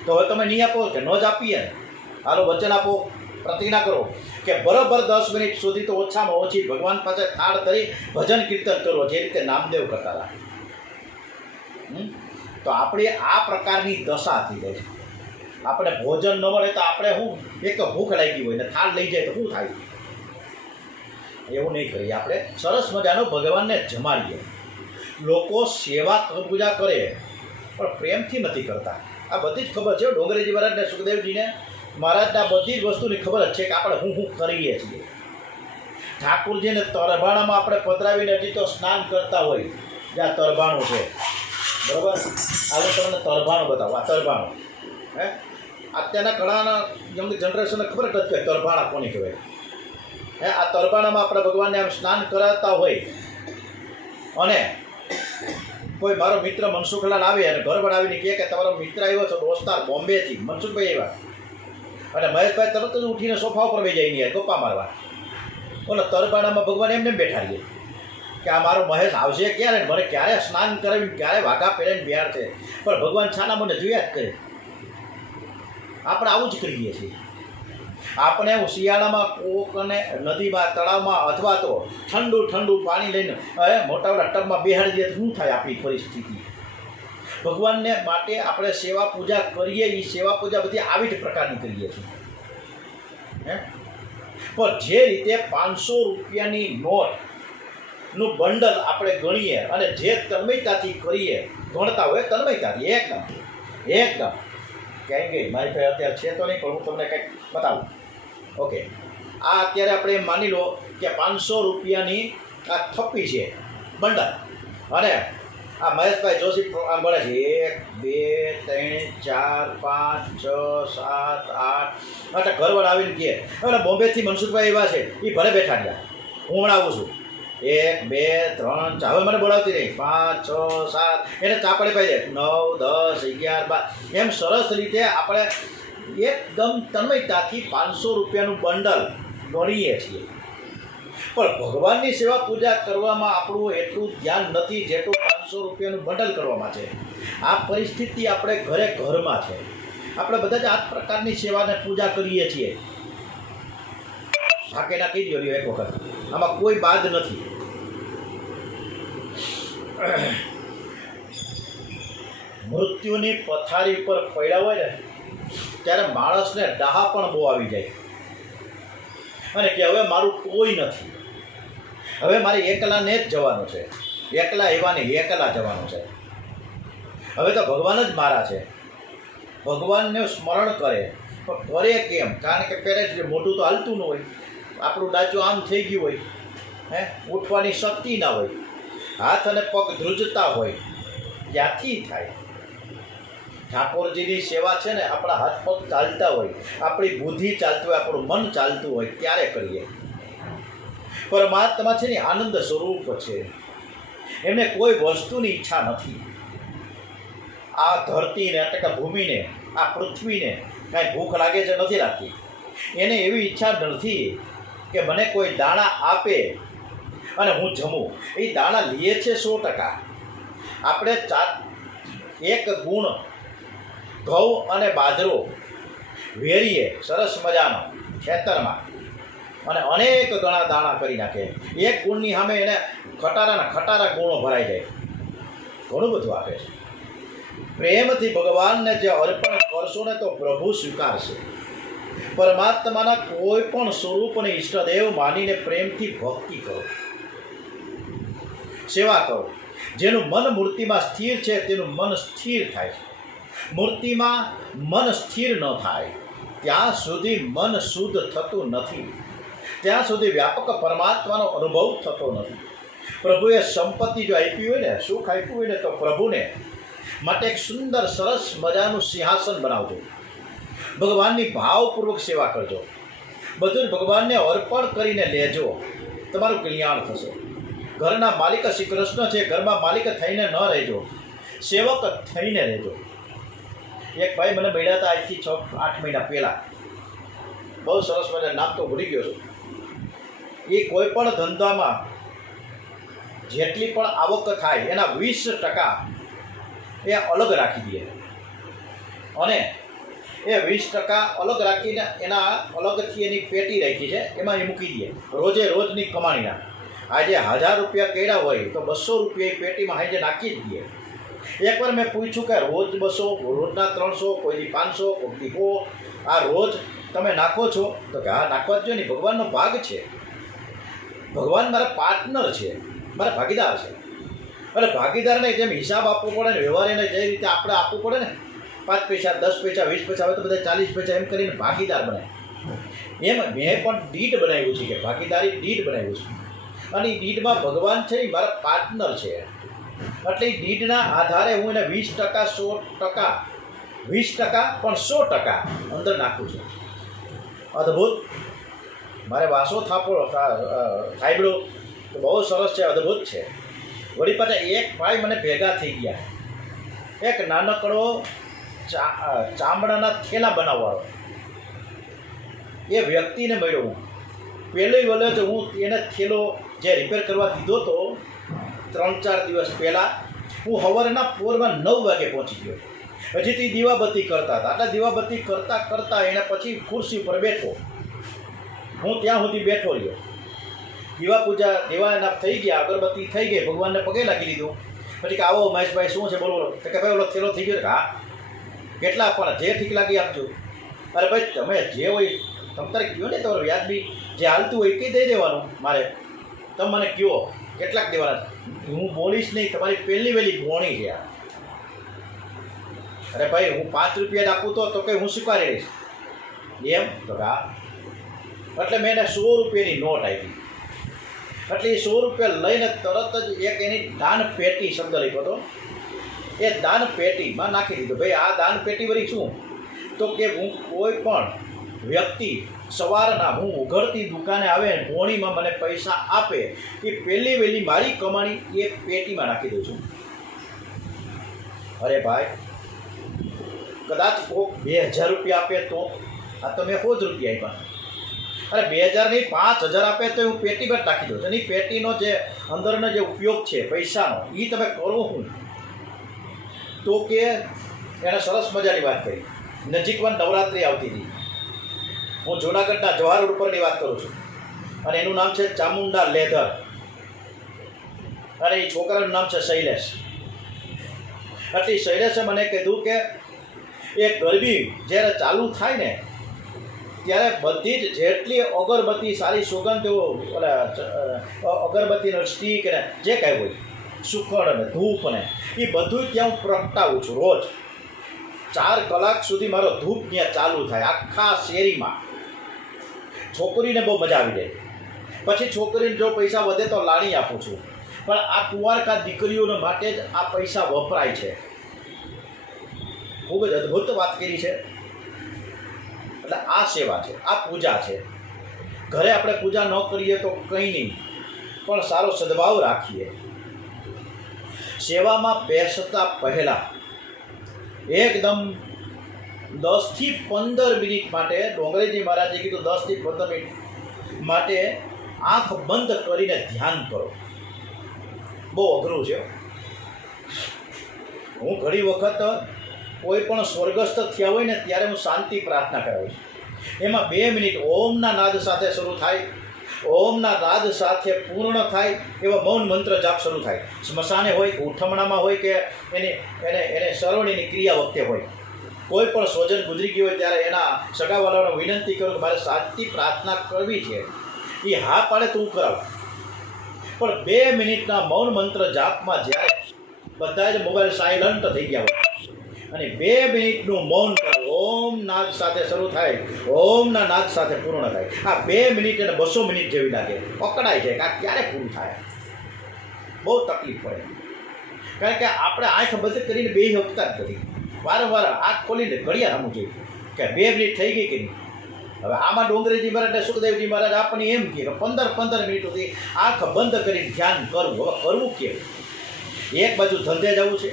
તો હવે તમે નહીં આપો કે ન જ આપીએ ને, હાલો વચન આપો, પ્રતિજ્ઞા કરો કે બરાબર 10 મિનિટ સુધી તો ઓછામાં ઓછી ભગવાન પાસે થાળ ધરી ભજન કીર્તન કરો, જે રીતે નામદેવ કરતા હતા. તો આપણી આ પ્રકારની દશા થઈ જાય છે. આપણે ભોજન ન મળે તો આપણે શું, એક તો ભૂખ લાગી હોય ને થાળ લઈ જાય તો શું થાય? એવું નહીં કરીએ. આપણે સરસ મજાનો ભગવાનને જમાડીએ. લોકો સેવા પૂજા કરે પણ પ્રેમથી નથી કરતા. આ બધી જ ખબર છે ડોંગરેજી મહારાજને, સુખદેવજીને મહારાજના બધી જ વસ્તુની ખબર જ છે કે આપણે શું કરીએ છીએ. ઠાકોરજીને તરભાણામાં આપણે પધરાવીને હજી તો સ્નાન કરતા હોય, જ્યાં તરભાણું છે, બરાબર. હવે તમને તરભાણું બતાવો. આ તરભાણું હે અત્યારના ઘણાના યંગ જનરેશનને ખબર જ નથી કે તરભાણા કોની કહેવાય. હે આ તરભાણામાં આપણે ભગવાનને આમ સ્નાન કરાવતા હોય, અને કોઈ મારો મિત્ર મનસુખલાલ આવે અને ઘર બનાવીને કહે કે તમારો મિત્ર આવ્યો છે દોસ્તાર બોમ્બેથી, મનસુખભાઈ આવ્યા, અને મહેશભાઈ તરત જ ઉઠીને સોફા ઉપર બેસી જાય નહીં ગપ્પા મારવા. બોલો તરભાણામાં ભગવાન એમને બેઠા રહીએ કે આ મારો મહેશ આવશે ક્યારે, મને ક્યારે સ્નાન કરાવીને ક્યારે વાઘા પહેરીને બિહાર છે, પણ ભગવાન છાના મને જોયા જ કરે. આપણે આવું જ કરીએ છીએ. આપણે શિયાળામાં કોકને નદીમાં, તળાવમાં અથવા તો ઠંડુ પાણી લઈને મોટા મોટા ટબમાં બેહાડી દઈએ તો શું થાય આપણી પરિસ્થિતિ? ભગવાનને માટે આપણે સેવા પૂજા કરીએ, એ સેવા પૂજા બધી આવી જ પ્રકારની કરીએ છીએ. પણ જે રીતે 500 રૂપિયાની નોટનું બંડલ આપણે ગણીએ અને જે તન્મયતાથી કરીએ, ગણતા હોય તન્મયતાથી એકદમ ક્યાંય ગઈ મારી પાસે અત્યારે છે તો નહીં, પણ હું તમને કંઈક બતાવું. ઓકે, આ અત્યારે આપણે એમ માની લો કે 500 રૂપિયાની આ થપ્પી છે બંડલ, અને આ મહેશભાઈ જોશી આમ ગણે છે 1 2 3 4 5 6 7 8 એટલે ઘરવાળા આવીને કહે એટલે બોમ્બેથી મનસુખભાઈ એવા છે, એ ભલે બેઠા ગયા, હું હમણાં આવું છું, 1 2 3 4 હવે મને બોલાવતી નહીં, 5 6 7 એને ચાપડે પાઈ જાય 9 10 11 12 એમ સરસ રીતે આપણે એકદમ તન્મયતાથી 500 રૂપિયાનું બંડલ ગણીએ છીએ. પણ ભગવાનની સેવા પૂજા કરવામાં આપણું એટલું ધ્યાન નથી જેટલું 500 રૂપિયાનું બંડલ કરવામાં છે. આ પરિસ્થિતિ આપણે ઘરમાં છે. આપણે બધા જ આ પ્રકારની સેવાને પૂજા કરીએ છીએ. હાકે નાખી દો એક વખત, આમાં કોઈ બાદ નથી. મૃત્યુની પથારી પર પડ્યા હોય ને ત્યારે માણસને ડાહા પણ બહુ આવી જાય, અને કે હવે મારું કોઈ નથી, હવે મારે એકલાને જ જવાનું છે, એકલા એવાને એકલા જવાનું છે, હવે તો ભગવાન જ મારા છે. ભગવાનને સ્મરણ કરે પણ કરે કેમ? કારણ કે પહેલે મોઢું તો હાલતું ન હોય, આપણું ડાચું આમ થઈ ગયું હોય, ઉઠવાની શક્તિ ના હોય, હાથ અને પગ ધ્રુજતા હોય, ક્યાંથી થાય? ઠાકોરજીની સેવા છે ને, આપણા હાથ પગ ચાલતા હોય, આપણી બુદ્ધિ ચાલતી હોય, આપણું મન ચાલતું હોય ત્યારે કરીએ. પરમાત્મા છે ને આનંદ સ્વરૂપ છે, એમને કોઈ વસ્તુની ઈચ્છા નથી. આ ધરતીને એટલે કે ભૂમિને, આ પૃથ્વીને કાંઈ ભૂખ લાગે છે નથી લાગતી. એને એવી ઈચ્છા નથી કે મને કોઈ દાણા આપે અને હું જમું. એ દાણા લઈએ છે 100%. આપણે એક ગુણ ઘઉં અને બાજરો વેરીએ સરસ મજાનો ખેતરમાં, અને અનેક ગણા દાણા કરી નાખે. એક ગુણની સામે એને ખટારા ગુણો ભરાઈ જાય, ઘણું બધું આપે છે. પ્રેમથી ભગવાનને જે અર્પણ કરશો ને તો પ્રભુ સ્વીકારશે. પરમાત્માના કોઈ પણ સ્વરૂપને ઈષ્ટદેવ માનીને પ્રેમથી ભક્તિ કરો, સેવા કરો. જેનું મન મૂર્તિમાં સ્થિર છે તેનું મન સ્થિર થાય છે. મૂર્તિમાં મન સ્થિર ન થાય ત્યાં સુધી મન શુદ્ધ થતું નથી, ત્યાં સુધી વ્યાપક પરમાત્માનો અનુભવ થતો નથી. પ્રભુએ સંપત્તિ જો આપી હોય ને, સુખ આપ્યું હોય ને, તો પ્રભુને માટે એક સુંદર સરસ મજાનું સિંહાસન બનાવજો. ભગવાનની ભાવપૂર્વક સેવા કરજો. બધું જ ભગવાનને અર્પણ કરીને લેજો, તમારું કલ્યાણ થશે. ઘરના માલિક શ્રી કૃષ્ણ છે, ઘરમાં માલિક થઈને ન રહેજો, સેવક થઈને રહેજો. એક ભાઈ મને મળ્યા હતા આજથી 6-8 મહિના પહેલાં, બહુ સરસ મજાનું, નામ તો ભૂલી ગયો છું. એ કોઈ પણ ધંધામાં જેટલી પણ આવક થાય એના 20% એ અલગ રાખી દે, અને એ 20% અલગ રાખીને એના અલગથી એની પેટી રાખી છે, એમાં એ મૂકી દે રોજે રોજની કમાણીના. આજે 1000 રૂપિયા કર્યા હોય તો 200 રૂપિયા એ પેટીમાં હાજે નાખી જ દે. એકવાર મેં પૂછ્યું કે રોજ 200, રોજના 300, કોઈથી 500, કોઈથી 100, આ રોજ તમે નાખો છો? તો કે હા, નાખવા જ જોઈએ ને, ભગવાનનો ભાગ છે, ભગવાન મારા પાર્ટનર છે, મારા ભાગીદાર છે. અને ભાગીદારને જેમ હિસાબ આપવો પડે ને, વ્યવહાર એને જે રીતે આપણે આપવું પડે ને, 5 પૈસા, 10 પૈસા, 20 પૈસા, હવે તો બધા 40 પૈસા એમ કરીને ભાગીદાર બનાવે. એમ મેં પણ ડીડ બનાવ્યું છે, કે ભાગીદારી ડીડ બનાવ્યું છે, અને એ ડીડમાં ભગવાન છે એ મારા પાર્ટનર છે. એટલે એ ડીડના આધારે હું એને 20%, 100%, 20% પણ 100% અંદર નાખું છું. અદ્ભુત. મારે વાસો થાંભળો તો બહુ સરસ છે, અદ્ભુત છે. વળી પાછા એક ભાઈ મને ભેગા થઈ ગયા, એક નાનકડો ચામડાના થેલા બનાવવાળો, એ વ્યક્તિને મળ્યો હું. પહેલી વલે જ હું એને થેલો જે રિપેર કરવા દીધો હતો 3-4 દિવસ પહેલાં, હું સવારના પોરમાં 9 વાગે પહોંચી ગયો. હજી તે દીવાબત્તી કરતા હતા. એટલે દીવાબત્તી કરતાં એને પછી ખુરશી ઉપર બેઠો, હું ત્યાં સુધી બેઠો રહ્યો. દીવા એના થઈ ગયા, અગરબત્તી થઈ ગઈ, ભગવાનને પગે લાગી લીધું. પછી કે આવો મહેશભાઈ, શું છે બોલો? કે ભાઈ ઓલો થેલો થઈ ગયો. હા, કેટલા? પણ જે ઠીક લાગી આપજો. અરે ભાઈ, તમે જે હોય તમારે કહો ને, તમારું વ્યાજબી જે હાલતું હોય કંઈ દઈ દેવાનું. મારે તમે મને કહો કેટલાક દેવાના, હું બોલીશ નહીં, તમારી પહેલી વહેલી ગોણી છે. અરે ભાઈ, હું 5 રૂપિયા આપું તો કંઈ હું સ્વીકારી રહીશ એમ? તો હા. એટલે મેં એને 100 રૂપિયાની નોટ આપી. એટલે એ 100 રૂપિયા લઈને તરત જ એક એની દાન પેટી શબ્દ લખ્યો હતો, એ દાન પેટીમાં નાખી દીધું. ભાઈ, આ દાન પેટી વળી શું? તો કે હું કોઈ પણ વ્યક્તિ સવારના હું ઉઘડતી દુકાને આવે, ગોણીમાં મને પૈસા આપે, એ પહેલી વહેલી મારી કમાણી એ પેટીમાં નાખી દઉં છું. અરે ભાઈ, કદાચ કોઈક 2000 રૂપિયા આપે તો, આ તો મેં 100 રૂપિયા આપ્યા. અરે 2000 નહીં, 5000 આપે તો હું પેટીમાં જ નાખી દઉં છું. અને એ પેટીનો જે અંદરનો જે ઉપયોગ છે પૈસાનો, એ તમે કરો હું. તો કે એણે સરસ મજાની વાત કરી. નજીકમાં નવરાત્રિ આવતી હતી. હું જૂનાગઢના જવાહર રોડ ઉપરની વાત કરું છું, અને એનું નામ છે ચામુંડા લેધર, અને એ છોકરાનું નામ છે શૈલેષ. એટલે શૈલેષે મને કીધું કે એ ગરબી જ્યારે ચાલુ થાય ને, ત્યારે બધી જ જેટલી અગરબત્તી, સારી સુગંધો, અગરબત્તીનો સ્ટીક ને જે કાંઈ હોય, સુખડ ને ધૂપ ને, એ બધું ત્યાં હું પ્રગટાવું છું. રોજ 4 કલાક સુધી મારો ધૂપ ત્યાં ચાલુ થાય આખા શેરીમાં. છોકરીને બહુ મજા આવી જાય. પછી છોકરીને જો પૈસા વધે તો લાણી આપું છું, પણ આ કુંવારકા દીકરીઓને માટે જ આ પૈસા વપરાય છે. ખૂબ જ અદ્ભુત વાત કરી છે. એટલે આ સેવા છે, આ પૂજા છે. ઘરે આપણે પૂજા ન કરીએ તો કંઈ નહીં, પણ સારો સદભાવ રાખીએ. સેવામાં બેસતા પહેલાં એકદમ 10 થી 15 મિનિટ માટે, ડોંગરેજી મહારાજે કીધું 10 થી 15 મિનિટ માટે આંખ બંધ કરીને ધ્યાન કરો. બહુ અઘરું છે. હું ઘણી વખત કોઈ પણ સ્વર્ગસ્થ થયા હોય ને, ત્યારે હું શાંતિ પ્રાર્થના કરાવું છું. એમાં 2 મિનિટ ઓમના નાદ સાથે શરૂ થાય, ઓમના નાદ સાથે પૂર્ણ થાય એવા મૌન મંત્ર જાપ શરૂ થાય. સ્મશાને હોય કે ઉઠમણામાં હોય કે એને સરવણીની ક્રિયા વખતે હોય, કોઈ પણ સ્વજન ગુજરી ગયું હોય ત્યારે એના સગાવાલાઓને વિનંતી કરું કે મારે સાચી પ્રાર્થના કરવી છે. એ હા પાડે તો હું કરાવું. પણ 2 મિનિટના મૌન મંત્ર જાપમાં જ્યારે બધા જ મોબાઈલ સાયલન્ટ થઈ ગયા હોય અને 2 મિનિટનું મૌન ઓમ નાદ સાથે શરૂ થાય, ઓમના નાદ સાથે પૂર્ણ થાય, આ 2 મિનિટ અને 200 મિનિટ જેવી લાગે. પકડાય છે કે આ ક્યારે પૂરું થાય. બહુ તકલીફ પડે, કારણ કે આપણે આંખ બંધ કરીને બેસી શકતા જ નથી. વારંવાર આંખ ખોલીને ઘડિયાળ રમવું જોઈએ કે 2 મિનિટ થઈ ગઈ કે નહીં. હવે આમાં ડોંગરેજી મહારાજ અને સુખદેવજી મહારાજ આપણને એમ કહે કે 15 મિનિટ સુધી આંખ બંધ કરીને ધ્યાન કરવું. હવે કરવું કેવું? એક બાજુ ધંધે જવું છે,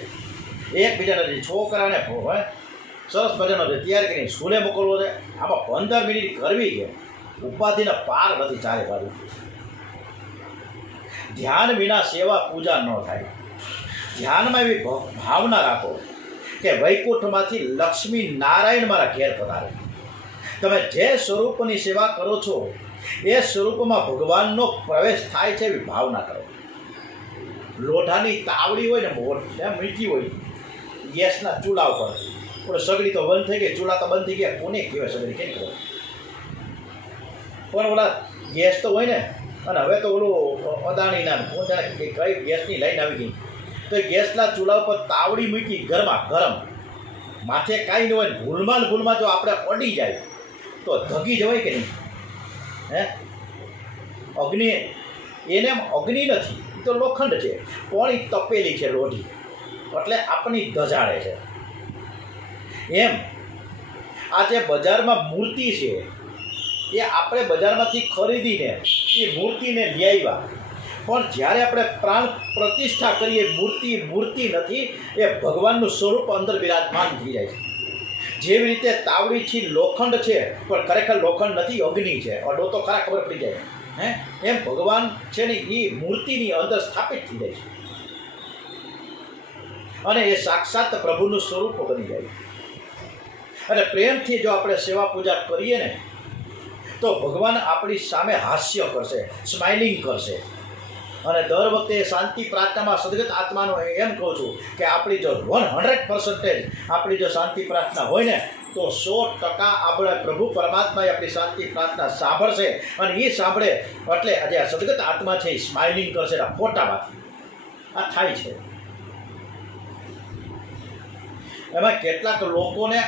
એકબીજાના છોકરાને સરસ મજાનો તૈયાર કરીને સ્કૂલે મોકલવો છે. આમાં 15 મિનિટ કરવી છે, ઉપાધિના પાર નથી ચારે બાજુ. ધ્યાન વિના સેવા પૂજા ન થાય. ધ્યાનમાં એવી ભાવના રાખો કે વૈકુંઠમાંથી લક્ષ્મી નારાયણ મારા ઘેર પધારે. તમે જે સ્વરૂપની સેવા કરો છો એ સ્વરૂપમાં ભગવાનનો પ્રવેશ થાય છે એવી ભાવના કરો. લોઢાની તાવડી હોય ને મીઠી હોય, ગેસના ચૂલા ઉપર પણ સગડી તો બંધ થઈ ગઈ, ચૂલા તો બંધ થઈ ગયા, કોને કહેવાય સગડી કેમ કરો? પણ ઓલા ગેસ તો હોય ને, અને હવે તો ઓલું અદાણીના કોણ જાણે કઈ ગેસની લાઈન આવી ગઈ, તો એ ગેસના ચૂલા ઉપર તાવડી મૂકી ગરમ માથે કાંઈ ન હોય, ભૂલમાં જો આપણે અડી જાય તો ધગી જવાય કે નહીં? હે, અગ્નિ એને અગ્નિ નથી, એ તો લોખંડ છે, પોણી તપેલી છે લોઢી, એટલે આપણી ધજાડે છે. એમ આ જે બજારમાં મૂર્તિ છે એ આપણે બજારમાંથી ખરીદીને એ મૂર્તિને લઈ આવ્યા, પણ જ્યારે આપણે પ્રાણ પ્રતિષ્ઠા કરીએ મૂર્તિ નથી, એ ભગવાનનું સ્વરૂપ અંદર બિરાજમાન થઈ જાય છે. જેવી રીતે તાવડીથી લોખંડ છે પણ ખરેખર લોખંડ નથી, અગ્નિ છે, અડો તો ખરા ખબર પડી જાય. એમ ભગવાન છે ને એ મૂર્તિની અંદર સ્થાપિત થઈ જાય છે અને એ સાક્ષાત પ્રભુનું સ્વરૂપ બની જાય. અને પ્રેમથી જો આપણે સેવા પૂજા કરીએ ને તો ભગવાન આપણી સામે હાસ્ય કરશે, સ્માઇલિંગ કરશે. અને દર વખતે શાંતિ પ્રાર્થનામાં સદગત આત્માનો એમ કહું છું કે આપણી જો 100% આપણી જો શાંતિ પ્રાર્થના હોય ને તો 100% આપણે પ્રભુ પરમાત્માએ આપણી શાંતિ પ્રાર્થના સાંભળશે. અને એ સાંભળે એટલે આજે આ સદગત આત્મા છે એ સ્માઇલિંગ કરશે. ફોટામાંથી આ થાય છે. એમાં કેટલાક લોકોને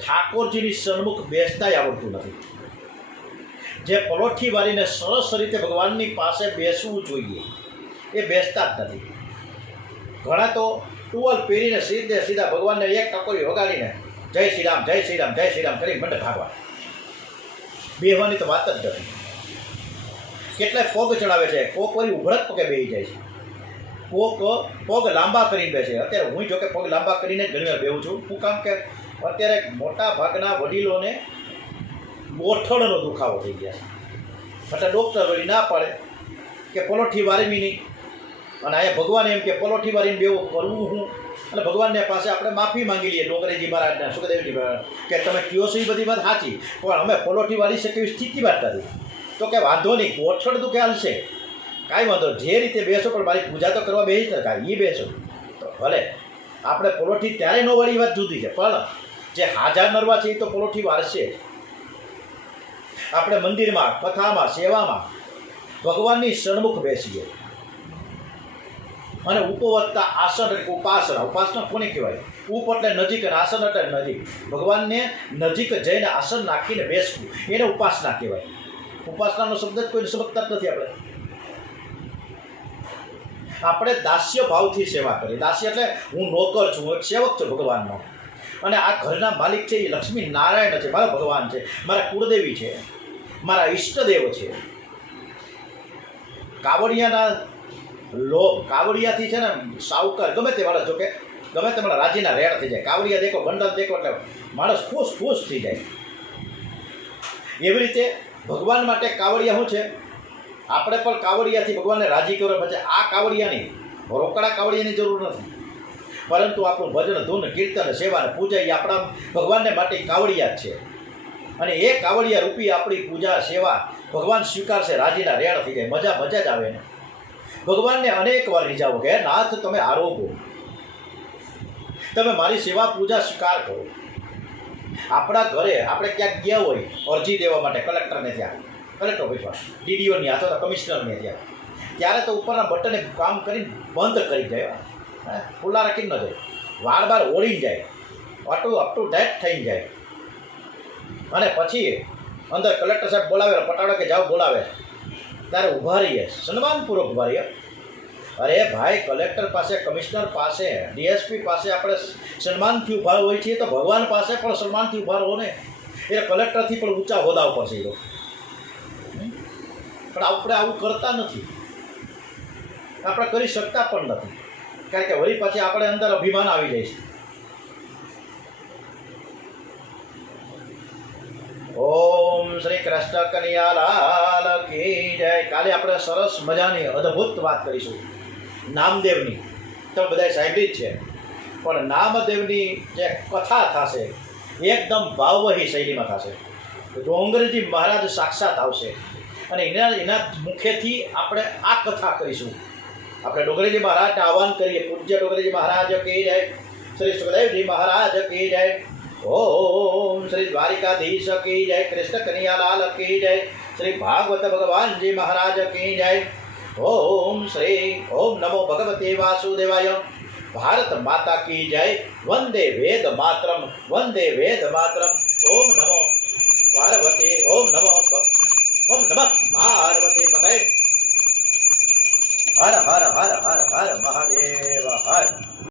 ઠાકોરજીની સન્મુખ બેસતાય આવડતું નથી. જે પલોઠી વાળીને સરસ રીતે ભગવાનની પાસે બેસવું જોઈએ એ બેસતા જ નથી. ઘણા તો ટુવલ પહેરીને સીધા ભગવાનને એક ટકોરી વગાડીને જય શ્રી રામ જય શ્રી રામ જય શ્રી રામ કરી મંડે ભાગવા. બેહવાની તો વાત જ નથી. કેટલાય પગ ચડાવે છે, કોક વળી ઉભરત પગે બેસી જાય છે, કોક પગ લાંબા કરીને બેસે. અત્યારે હું જોકે પગ લાંબા કરીને જ ઘણી વાર બેહું છું. શું કામ કે અત્યારે મોટા ભાગના વડીલોને ગોઠણનો દુખાવો થઈ ગયા છે, એટલે ડૉક્ટર વળી ના પાડે કે પલોઠી વારવી નહીં. અને અહીંયા ભગવાન એમ કે પલોઠી વારીને બેવું કરવું હું. અને ભગવાનને પાસે આપણે માફી માંગી લઈએ ડોંગરેજી મહારાજને, સુખદેવજી મહારાજ કે તમે કહો છો એ બધી વાત સાચી, પણ અમે પલોઠી વારી શકીએ એવી સ્થિતિ વાત નથી. તો કે વાંધો નહીં, ગોઠણ દુખે હાલશે, કાંઈ વાંધો, જે રીતે બેસો પણ મારી પૂજા તો કરવા બેસી ને કાંઈ એ બેસો તો ભલે. આપણે પલોઠી ત્યારે ન વાળી વાત જુદી છે, પણ જે હાજર નરવા છે એ તો પલોઠી વારશે. આપણે મંદિરમાં, કથામાં, સેવામાં ભગવાનની સન્મુખ બેસીએ. અને ઉપવત્તા આસન એટલે ઉપાસના કોને કહેવાય? ઉપ એટલે નજીક અને આસન એટલે નજીક. ભગવાનને નજીક જઈને આસન નાખીને બેસવું એને ઉપાસના કહેવાય. ઉપાસનાનો શબ્દ જ કોઈને સમજતા જ નથી. આપણે દાસ્ય ભાવથી સેવા કરીએ. દાસ્ય એટલે હું નોકર છું, હું એક સેવક છું ભગવાનનો, અને આ ઘરના માલિક છે એ લક્ષ્મી નારાયણ છે, મારા ભગવાન છે, મારા કુળદેવી છે, મારા ઈષ્ટદેવ છે. કાવડિયાથી છે ને સાવકાર ગમે તે માણસ, જોકે ગમે તે મારા રાજીના રેડ થઈ જાય. કાવડિયા દેખો, બંડલ દેખો એટલે માણસ ખુશ થઈ જાય. એવી રીતે ભગવાન માટે કાવડિયા શું છે? આપણે પણ કાવડિયાથી ભગવાનને રાજી કરવા. પછી આ કાવડિયાની રોકડા કાવડિયાની જરૂર નથી, પરંતુ આપણું ભજન, ધૂન, કીર્તન, સેવા અને પૂજા એ આપણા ભગવાનને માટે કાવડિયા જ છે. અને એ કાવડિયા રૂપી આપણી પૂજા સેવા ભગવાન સ્વીકારશે, રાજીના રેડ થઈ જાય, મજા જ આવે ને. ભગવાનને અનેક વાર રીઝાવો કે નાથ તમે આરોગો, તમે મારી સેવા પૂજા સ્વીકાર કરો. આપણા ઘરે આપણે ક્યાંક ગયા હોય અરજી દેવા માટે કલેક્ટરને ત્યાં, કલેક્ટર ઓફિસમાં, ડીડીઓની અથવા તો કમિશનરને ત્યાં, ત્યારે તો ઉપરના બટને કામ કરીને બંધ કરી જાય, ખુલ્લા રાખીને ન જાય, વાળ બાર ઓળીને જાય, અપ ટુ ડેટ થઈને જાય. અને પછી અંદર કલેક્ટર સાહેબ બોલાવે, પટાડો કે જાઓ બોલાવે, ત્યારે ઊભા રહીએ, સન્માનપૂર્વક ઊભા રહીએ. અરે ભાઈ, કલેક્ટર પાસે, કમિશનર પાસે, ડીએસપી પાસે આપણે સન્માનથી ઊભા હોઈએ છીએ, તો ભગવાન પાસે પણ સન્માનથી ઊભા રહો ને. એ કલેક્ટરથી પણ ઊંચા હોદ્દા ઉપર છે એ લોકો. પણ આપણે આવું કરતા નથી, આપણે કરી શકતા પણ નથી, કારણ કે વળી પછી આપણે અંદર અભિમાન આવી જાય છે. ઓમ શ્રી કૃષ્ણ કનૈયાલાલ કી જય. કાલે આપણે સરસ મજાની અદ્ભુત વાત કરીશું નામદેવની. તો બધા સાંભળી જ છે, પણ નામદેવની જે કથા થશે એકદમ ભાવવહી શૈલીમાં થશે. ડોંગરજી મહારાજ સાક્ષાત આવશે અને એના મુખેથી આપણે આ કથા કરીશું. આપણે ડોંગરજી મહારાજને આહ્વાન કરીએ. પૂજ્ય ડોંગરજી મહારાજ કી જય, શ્રી સુખદેવજી મહારાજ કી જય, ઓમ શ્રી દ્વારિકાધીશ કી જય, કૃષ્ણ કનૈયાલાલ કી જય, શ્રી ભાગવત ભગવાનજી મહારાજ કી જય, ઓમ નમો ભગવતે વાસુદેવાય, ભારત માતા કી જય, વંદે વેદ માતરમ, વંદે વેદ માતરમ. ઓમ નમો પાર્વતી, ઓમ નમઃ પાર્વતી પતય. હર હર હર હર હર મહાદેવ હર.